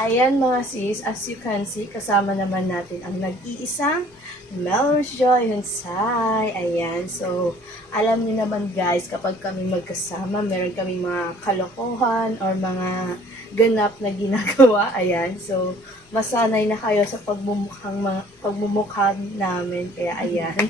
Ayan mga sis, as you can see, kasama naman natin ang nag-iisang Melrose Joy Hunsay. Ayan, so alam niyo naman guys, kapag kami magkasama, meron kami mga kalokohan or mga ganap na ginagawa. Ayan, so masanay na kayo sa pagmumukha namin. Kaya ayan.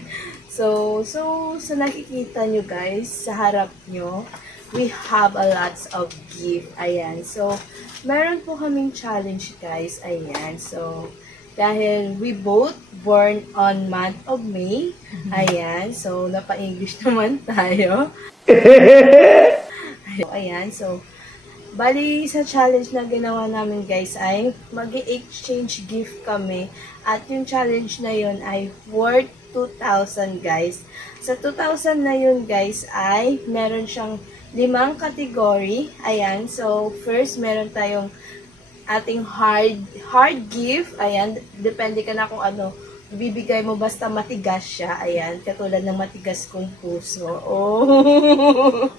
So sa nakikita nyo guys, sa harap nyo, we have a lots of gift. Ayan. So, meron po kaming challenge, guys. Ayan. So, dahil we both born on month of May. Ayan. So, napa-English naman tayo. Ayan. So, bali sa challenge na ginawa namin, guys, ay mag-exchange gift kami. At yung challenge na yun ay worth 2,000, guys. Sa 2,000 na yun, guys, ay meron siyang 5 category. Ayan. So, first, meron tayong ating hard gift. Ayan. Depende ka na kung ano bibigay mo, basta matigas siya. Ayan. Katulad ng matigas kong puso. Oh.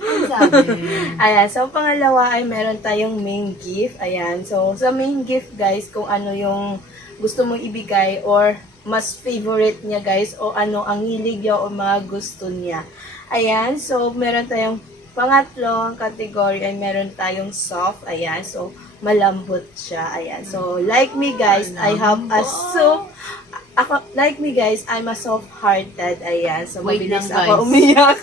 Ayan. So, pangalawa ay meron tayong main gift. Ayan. So, sa main gift, guys, kung ano yung gusto mong ibigay or mas favorite niya, guys, o ano ang hilig niya o mga gusto niya. Ayan. So, meron tayong pangatlong category ay meron tayong soft. Ayan. So, malambot siya. Ayan. So, like me guys, I have a like me guys, I'm a soft-hearted. Ayan. So, Wait mabilis lang, ako guys. umiyak.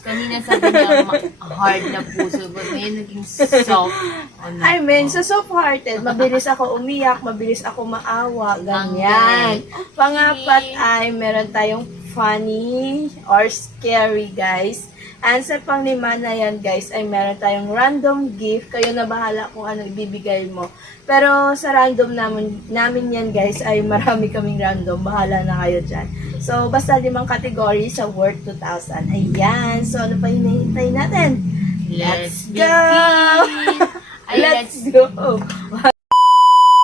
Kanina sabi niya hard na puso, but ngayon naging soft. I mean, so soft-hearted, mabilis ako umiyak, mabilis ako maawa, ganyan. Okay. Pangapat ay meron tayong funny or scary, guys. And sa panglima na yan, guys, ay meron tayong random gift. Kayo na bahala kung ano ibibigay mo. Pero sa random namin yan, guys, ay marami kaming random. Bahala na kayo dyan. So, basta 5 category sa worth 2,000. Ayan. So, ano pa hinahintay natin? Let's go! Ay, Let's go!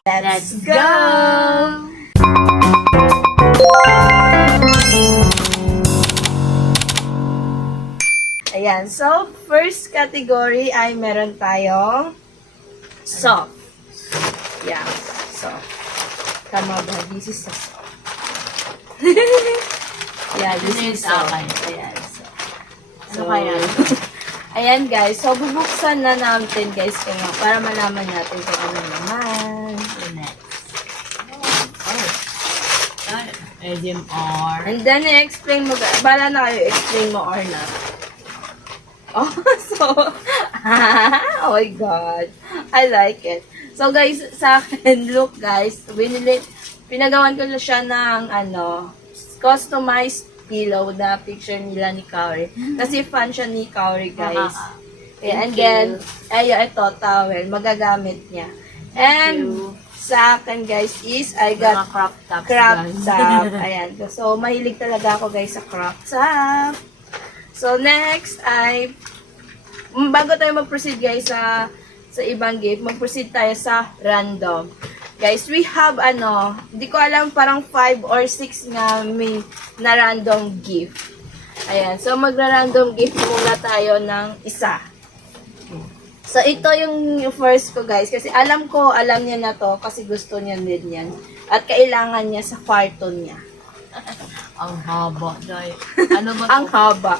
Let's go! Ayan. So, first category ay meron tayong soft. Yeah. Soft. Tama ba? This is a soft. Yeah, this is soft. Ayan. Ano kaya? Ayan guys. So, bubuksan na natin guys kaya para malaman natin kung ano naman. Next. SMR. And then, i-explain mo. Bala na kayo, explain mo or not. Oh, so, oh my God. I like it. So, guys, sa akin, look, guys, pinagawan ko na siya ng, customized pillow na picture nila ni Kaori. Kasi fan siya ni Kaori, guys. Yeah, and then, ito, towel, magagamit niya. And, sa akin, guys, is, I got crop tops, crop guys. top. Ayan. So, mahilig talaga ako, guys, sa crop top. So, next ay, bago tayo mag-proceed guys sa ibang gift, mag-proceed tayo sa random. Guys, we have hindi ko alam, parang 5 or 6 nga may na random gift. Ayan, so magra-random gift muna tayo ng isa. So, ito yung first ko guys, kasi alam niya na to, kasi gusto niya din yan. At kailangan niya sa kwarto niya. Ang haba, Day. Ano ba to?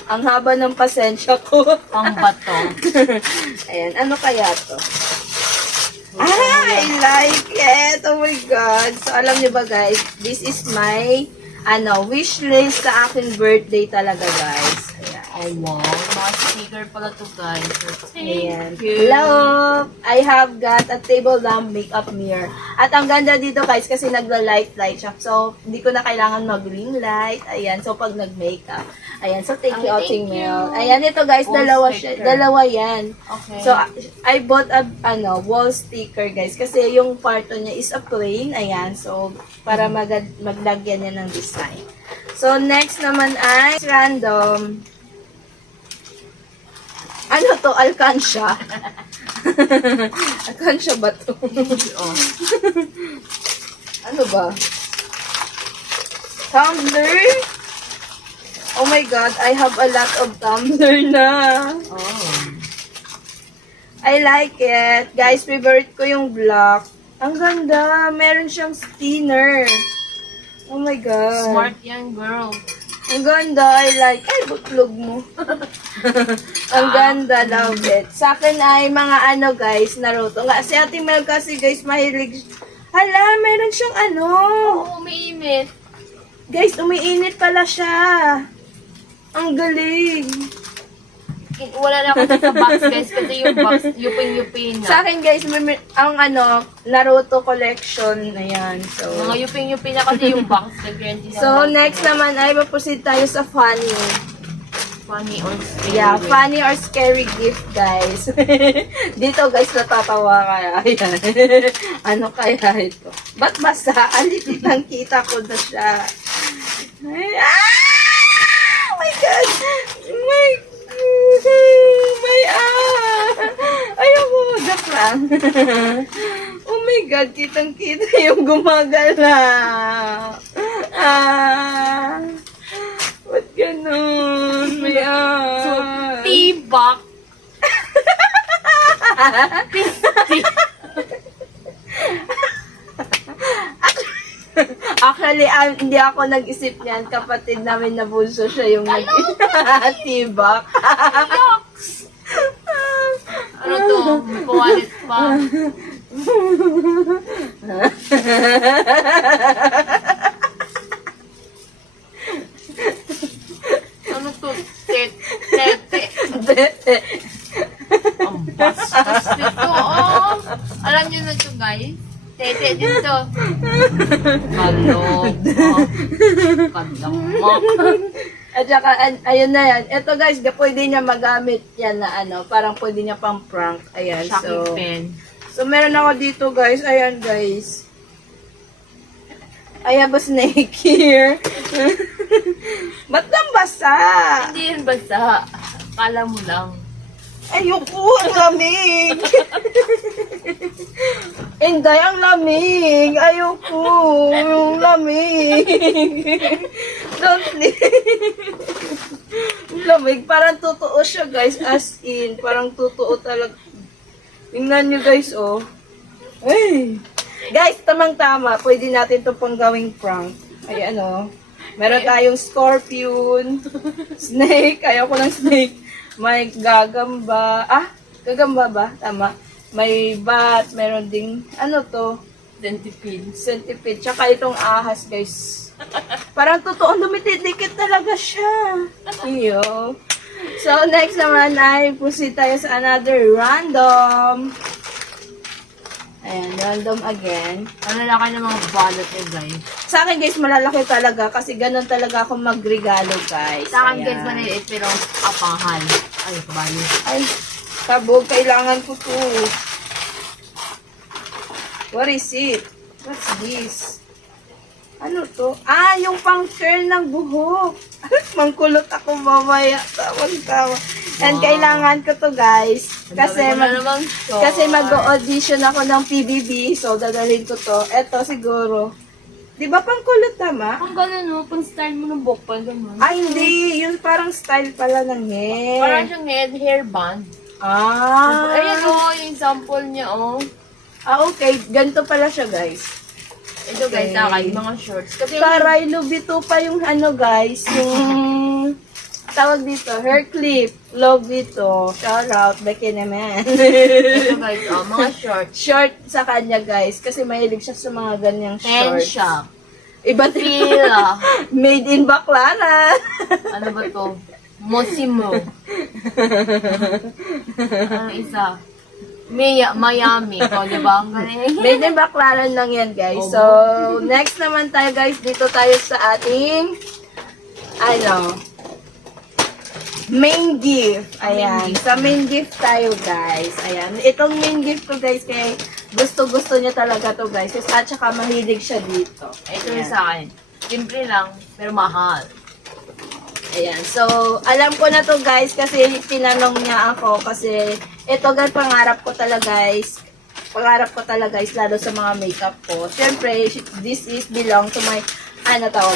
Ang haba ng pasensya ko. Pang bato. Ayan, ano kaya to? I like it! Oh my God! So, alam niyo ba guys, this is my, wish list sa aking birthday talaga guys. Ayan. Oh, wow. Mga sticker pala to, guys. Ayan. Thank you. Hello! I have got a table lamp makeup mirror. At ang ganda dito guys kasi nagla-light siya. So, hindi ko na kailangan mag-ring light. Ayan. So, pag nag-makeup. Ayan. So, thank you, Thank Outing you. Mel. Ayan, ito guys, Wall sticker. dalawa yan. Okay. So, I bought a, wall sticker guys. Kasi yung kwarto niya is a plain. Ayan. So, para maglagyan niya ng design. So, next naman ay random. Ano to? Alkansya. Alkansya ba to? Oh. Ano ba? Tumbler? Oh my God, I have a lot of tumbler na. Oh. I like it. Guys, favorite ko yung black. Ang ganda. Meron siyang spinner. Oh my God. Smart yan, girl. Ang ganda. I like. Ay, butlog mo. Ang ganda. Love it. Sa akin ay mga ano guys, Naruto. Nga, si Ate Mel kasi guys, mahilig. Hala, meron siyang ano. Oo, umiinit. Guys, umiinit pala siya. Ang galing. Wala na ako sa box, guys, kasi yung box, yuping-yuping Sa nga. akin guys, ang ano, Naruto collection. Ayan. So, Mga yuping-yuping na kasi yung box. so next naman ay maproceed tayo sa funny. Funny or scary. Yeah, funny or scary gift, guys. Dito, guys, natatawa kaya. Ayan. Ano kaya ito? Ba't basa? Kitang kita ko na siya. Ay, ah! Oh my God! My ayoko, joke lang. Oh my God, kitang-kita yung gumagala. Ba't ganun? May So, tibak. Actually, hindi ako nag-isip niyan. Kapatid namin na bunso siya yung nag-tibak. Yucks! Ano to? May kawalit pa. Ano to? Tete. Ang bastos nito, oh. Alam niyo na to, guys. Tete dito. Kalog. Kadamak. At saka, ayun na yan. Ito guys, pwede niya magamit yan na ano, parang pwede niya pang prank. Ayan, Shocking pen. so meron ako dito guys. Ayan guys. I have a snake here. Ba't nang basa? Hindi yan basta. Kala mo lang. Ayoko, ang lamig. Inday, ang lamig. Ayoko, yung lamig. Don't leave. Lamig, parang totoo siya guys, as in. Parang totoo talaga. Tingnan nyo guys, oh. Ay. Guys, tamang-tama. Pwede natin ito pang gawing prank. Ayan, oh. Meron tayong scorpion, snake. Ayoko ng snake. May gagamba. Gagamba ba? Tama. May bat. Meron ding, ano to? Centipede. Centipede. Tsaka itong ahas, guys. Parang totoo, dumitidikit talaga siya. Iyo. So, next naman ay proceed tayo sa another random. Ayan, random again. Ano na kayo ng mga balot eh, guys? Sa akin, guys, malalaki talaga kasi ganun talaga ako magregalo, guys. Sa akin, Ayan. guys, maliit pero kapahal. Ay, kabali. Ay, kabog, kailangan ko to. What is it? What's this? Ano to? Yung pang-curl ng buhok. Mangkulot ako mamaya. Tawang-tawa. And Wow. kailangan ko to, guys. Kasi, kasi mag mag-audition ako ng PBB. So, dadalhin ko to. Eto, siguro. Di ba pangkulot, tama? Ang gano'n, no? Pang style mo ng buhok pa, gano'n. Ay, hindi. Yung parang style pala ng hair. Parang siyang hairband. Ayan, oh, yung sample niya, oh. Okay. Ganito pala siya, guys. Ito, guys, Okay. okay, mga shorts. Kasi, Taray, Lubito pa yung ano, guys. Yung tawag dito, hair clip. Love dito. Shout out, Becky naman. ito, guys, oh, mga shorts. Short sa kanya, guys. Kasi mahilig siya sa mga ganyang Ten shorts. shop. Iba Fila. Made in Baclaran. Ano ba to? Mosimo. Ano isa? Miami. O, diba? Ang galing. Made in Baclaran lang yan, guys. So, next naman tayo, guys. Dito tayo sa ating, main gift. Ayan. Sa main gift tayo, guys. Ayan. Itong main gift ko, guys, kaya gusto-gusto niya talaga to, guys. At saka mahilig siya dito. Ito yung sa akin. Simple lang, pero mahal. Ayan. So, alam ko na to, guys, kasi tinanong niya ako. Kasi, ito, guys, pangarap ko talaga, guys. Pangarap ko talaga, guys, lalo sa mga makeup ko. Siyempre, this is belong to my,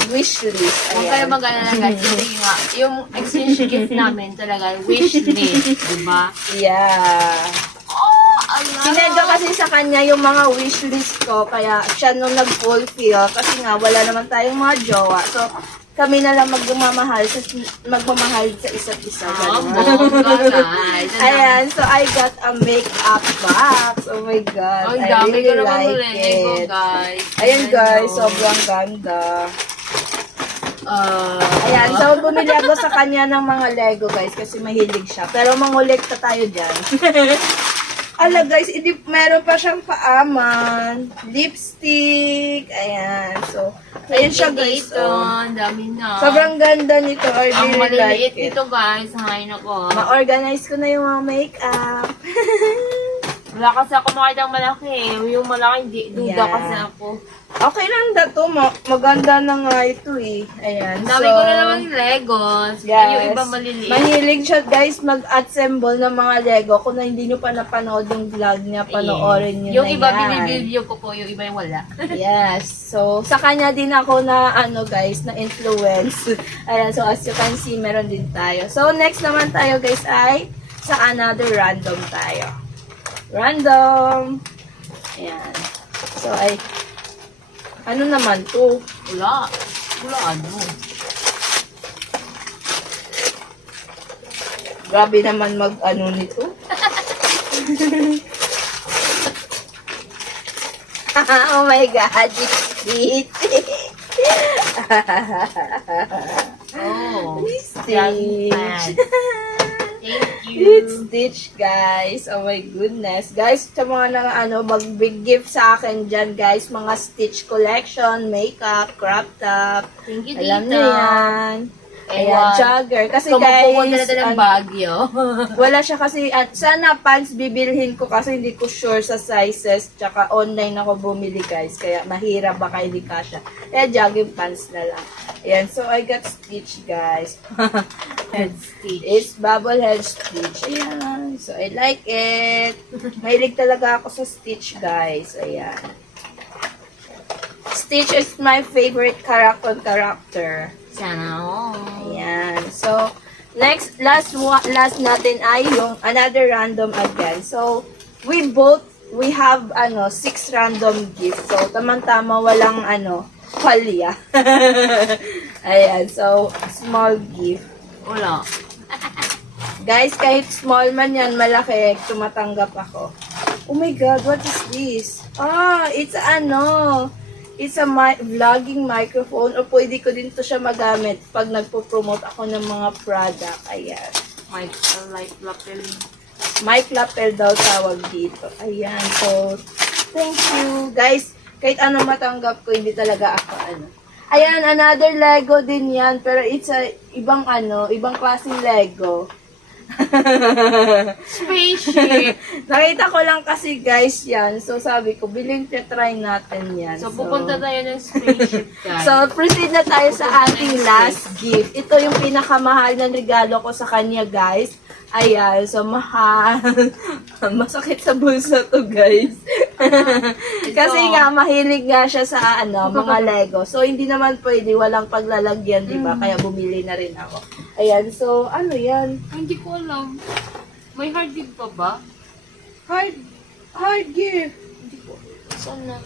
wish list. Huwag kayo Ayan. mag-alala, guys. Kasi nga, yung exchange gift namin talaga, wish list. Diba? Yeah. Oh, Sinend ko kasi sa kanya yung mga wishlist ko, kaya siya nung nag-fulfill, kasi nga wala naman tayong mga jowa. So, kami na lang magmamahal sa isa't isa. Guys. Ayan, so I got a makeup box. Oh my God, Ang I dami ko really naman like Lego, it. guys. Ayan guys, sobrang ganda. Ayan, so bumili ako sa kanya ng mga Lego guys kasi mahilig siya. Pero mangolekta tayo dyan. Ala guys, meron pa siyang paaman, lipstick, ayan. So, ayan siya guys. Ito, Oh. ang dami na. Sobrang ganda nito. I Ang really maliliit like it. nito, guys. Hay nako. Ma-organize ko na yung mga makeup. Wala kasi ako makita ang malaki. Yung malaki, duda Yeah. kasi ako. Okay lang da to. Maganda na nga ito eh. Ayan. Ang dami ko na naman Legos. Yes. Yung iba maliliit. Mahilig siya guys mag-assemble ng mga Lego. Kung na hindi nyo pa napanood yung vlog niya, panoorin nyo Yung na iba yan. binibideo ko po, yung iba yung wala. Yes. So, sa kanya din ako na, guys, na influence. Ayan. So, as you can see, meron din tayo. So, next naman tayo, guys, ay sa another random tayo. Random. Ayan. So, ano naman to? Wala. Wala ano. Grabe naman mag-ano nito. Oh my God, it's sweet. Oh. Stitch. Thank you. It's Stitch, guys. Oh my goodness. Guys, sa mga mag-big gift sa akin dyan, guys, mga Stitch collection, makeup, crop top. Thank you, Alam Tita. niyo yan. Ayan, Ewan. jogger. Kasi Kung guys, pupunta na ng Baguio. wala siya kasi, at sana pants bibilhin ko kasi hindi ko sure sa sizes, tsaka online ako bumili guys, kaya mahirap baka hindi kasha. Kaya jogging pants na lang. Ayan, so I got Stitch guys. Head Stitch. It's bubble head Stitch. Ayan, so I like it. Mahilig talaga ako sa Stitch guys. Ayan. Stitch is my favorite character. Sana all. Ayan. So, last natin ay yung another random again. So, we have 6 random gifts. So, tamang-tama walang palya. Ayan. So, small gift. Wala. Guys, kahit small man yan, malaki, tumatanggap ako. Oh my God, what is this? It's a vlogging microphone o pwede ko din to siya magamit pag nagpo-promote ako ng mga product. Ayan. Mic light lapel. Mic lapel daw tawag dito. Ayan. So, thank you. Guys, kahit ano matanggap ko, hindi talaga ako Ayan, another Lego din yan. Pero it's ibang klaseng Lego. Spaceship. Nakita ko lang kasi guys yan. So sabi ko, try natin yan. So, pupunta tayo ng spaceship, guys. So, proceed na tayo sa ating last gift. Ito yung pinakamahal na regalo ko sa kanya, guys. Ayan, so mahal. Masakit sa bulsa to, guys. Kasi nga, mahilig nga siya sa mga Lego. So, hindi naman pwede, walang paglalagyan, di ba? Kaya bumili na rin ako. Ayan, so, ano yan? Hindi ko alam. May hard disk pa ba? Hard gift. Hindi ko. Saan na?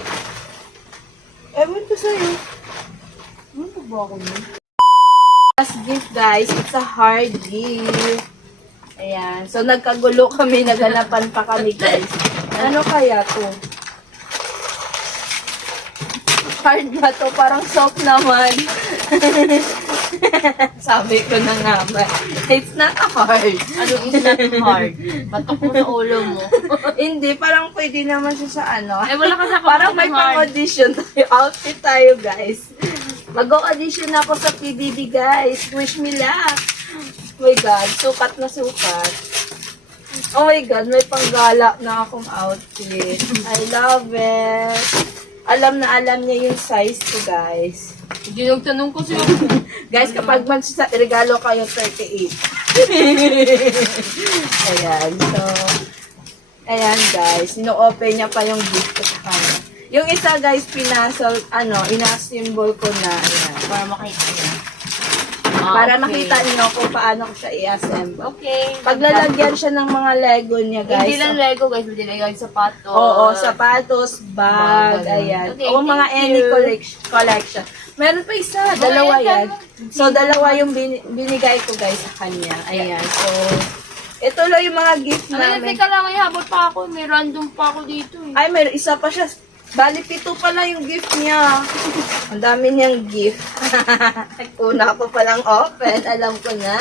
Ewan ko sa'yo. Ano pa ba ako nun? Last gift, guys. It's a hard gift. Ayan. So, nagkagulo kami. Naganapan pa kami, guys. Ano kaya to? Hard ba to? Parang soap naman. Sabi ko na nga ba. It's not hard. Ano is not hard? Batok mo sa ulo mo. Hindi. Parang pwede naman siya sa Eh, wala kasi ako Parang may hard. pang-audition tayo. Outfit tayo, guys. Mag-audition ako sa PBB, guys. Wish me luck. Oh my God, sukat na sukat. Oh my God, may panggala na akong outfit. I love it. Alam na alam niya yung size ko, guys. Hindi nagtanong ko siya. Guys, kapag regalo kayo, 38. Ayan, so, ayan guys, ino-open niya pa yung gift ko sa kanya. Yung isa guys, inasimbol ko na, ayan. Para makita niya. Para okay. makita niyo kung paano ko siya i-assemble. Okay. Paglalagyan siya ng mga Lego niya, guys. Hindi lang Lego, guys. Hindi lang yung sapatos. Oo, sapatos, bag, Bag, ayan. okay, O mga thank any you. collection. Meron pa isa, dalawa yan. So, dalawa yung binigay ko, guys, sa kanya. Ayan, so, ito lang yung mga gift Ano, namin. teka lang, ay habol pa ako. May random pa ako dito eh. Ay, may isa pa siya. Bali, 7 pala yung gift niya. Ang dami niyang gift. Una ko palang open. Alam ko na.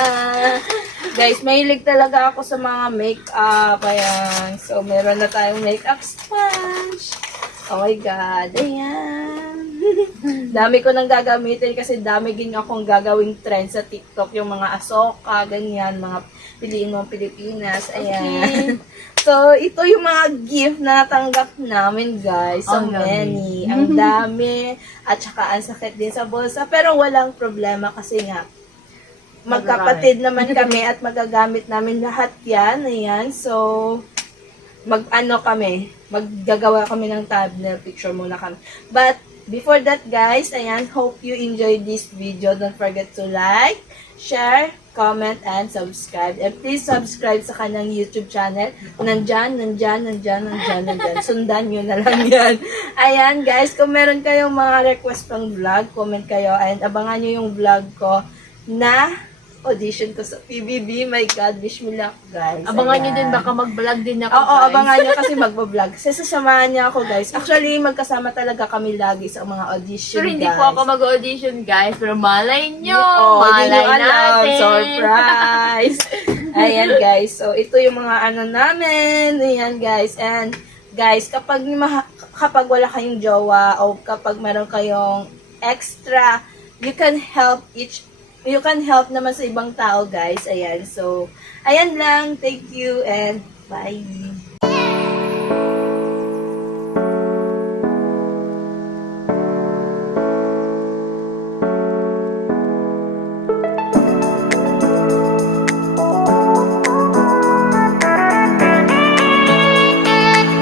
Guys, mahilig talaga ako sa mga makeup. Ayan. So, meron na tayong makeup sponge. Oh my God. Ayan. Dami ko nang gagamitin kasi dami din akong gagawing trend sa TikTok. Yung mga Asoka, ganyan. Mga piliin mo Pilipinas. Ayan. So, ito yung mga gift na natanggap namin, guys. So Ang dami. many. Ang dami. At saka, ang sakit din sa bulsa. Pero walang problema kasi nga, magkapatid naman kami at magagamit namin lahat yan. Ayan. So, maggagawa kami ng thumbnail picture muna kami. But, before that, guys, ayan, hope you enjoyed this video. Don't forget to like, share, comment, and subscribe. And please subscribe sa kanyang YouTube channel. Nandyan. Sundan nyo na lang yan. Ayan, guys, kung meron kayong mga request pang vlog, comment kayo. And abangan nyo yung vlog ko na audition ko sa PBB. My God, wish me luck, guys. Abangan nyo Ayan. din, baka mag-vlog din ako, Oo, guys. abangan nyo kasi magbablog. Kasi sasamahan niya ako, guys. Actually, magkasama talaga kami lagi sa mga audition, Pero hindi guys. po ako mag-audition, guys. Pero malay nyo. Hindi malay nyo alam. natin. Surprise! Ayan, guys. So, ito yung mga ano namin. Ayan, guys. And, guys, kapag wala kayong jowa o kapag meron kayong extra, you can help naman sa ibang tao, guys. Ayan. So, ayan lang. Thank you and bye.